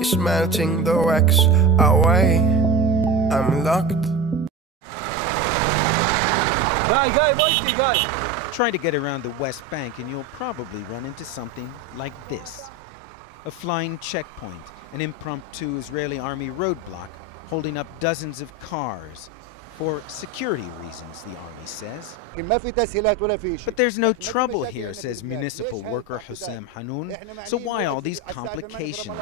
is melting the wax away. I'm locked. Guy. Try to get around the West Bank and you'll probably run into something like this. A flying checkpoint, an impromptu Israeli army roadblock holding up dozens of cars. For security reasons, the army says. But there's no trouble here, says municipal worker Hussam Hanoun, so why all these complications?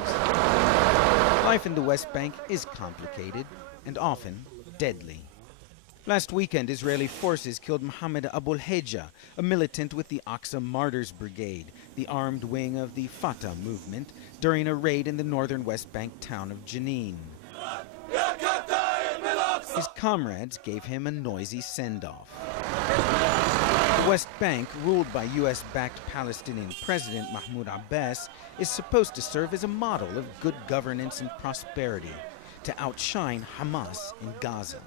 Life in the West Bank is complicated and often deadly. Last weekend, Israeli forces killed Mohammed Abul Heja, a militant with the Aqsa Martyrs Brigade, the armed wing of the Fatah movement, during a raid in the northern West Bank town of Jenin. His comrades gave him a noisy send-off. The West Bank, ruled by US-backed Palestinian President Mahmoud Abbas, is supposed to serve as a model of good governance and prosperity, to outshine Hamas in Gaza.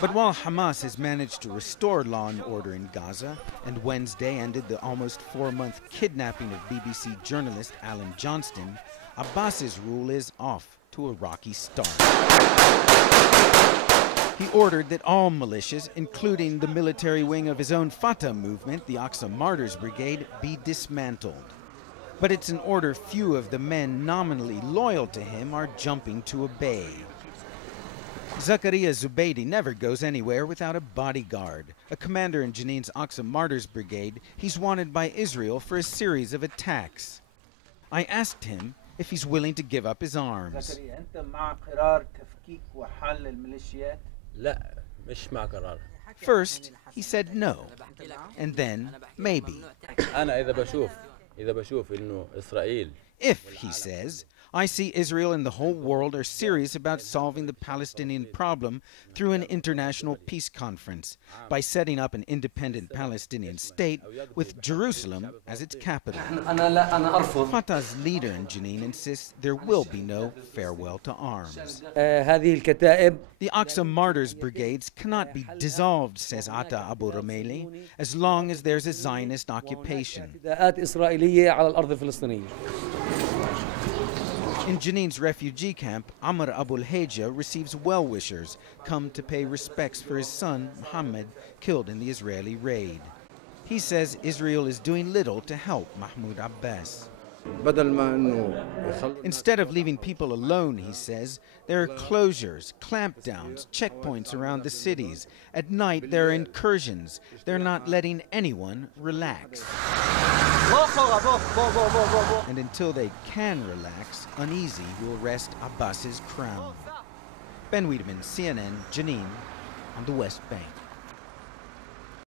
But while Hamas has managed to restore law and order in Gaza, and Wednesday ended the almost 4-month kidnapping of BBC journalist Alan Johnston, Abbas's rule is off to a rocky start. He ordered that all militias, including the military wing of his own Fatah movement, the Aqsa Martyrs Brigade, be dismantled. But it's an order few of the men nominally loyal to him are jumping to obey. Zakaria Zubaydi never goes anywhere without a bodyguard. A commander in Jenin's Aqsa Martyrs Brigade, he's wanted by Israel for a series of attacks. I asked him if he's willing to give up his arms. First, he said no, and then maybe. If, he says, I see Israel and the whole world are serious about solving the Palestinian problem through an international peace conference by setting up an independent Palestinian state with Jerusalem as its capital. Fatah's leader in Jenin insists there will be no farewell to arms. The Aqsa Martyrs Brigades cannot be dissolved, says Atta Abu Rameli, as long as there's a Zionist occupation. In Jenin's refugee camp, Amr Abul Heja receives well-wishers come to pay respects for his son, Mohammed, killed in the Israeli raid. He says Israel is doing little to help Mahmoud Abbas. Instead of leaving people alone, he says, there are closures, clampdowns, checkpoints around the cities. At night, there are incursions. They're not letting anyone relax. And until they can relax, uneasy will rest Abbas's crown. Ben Wiedemann, CNN, Jenin, on the West Bank.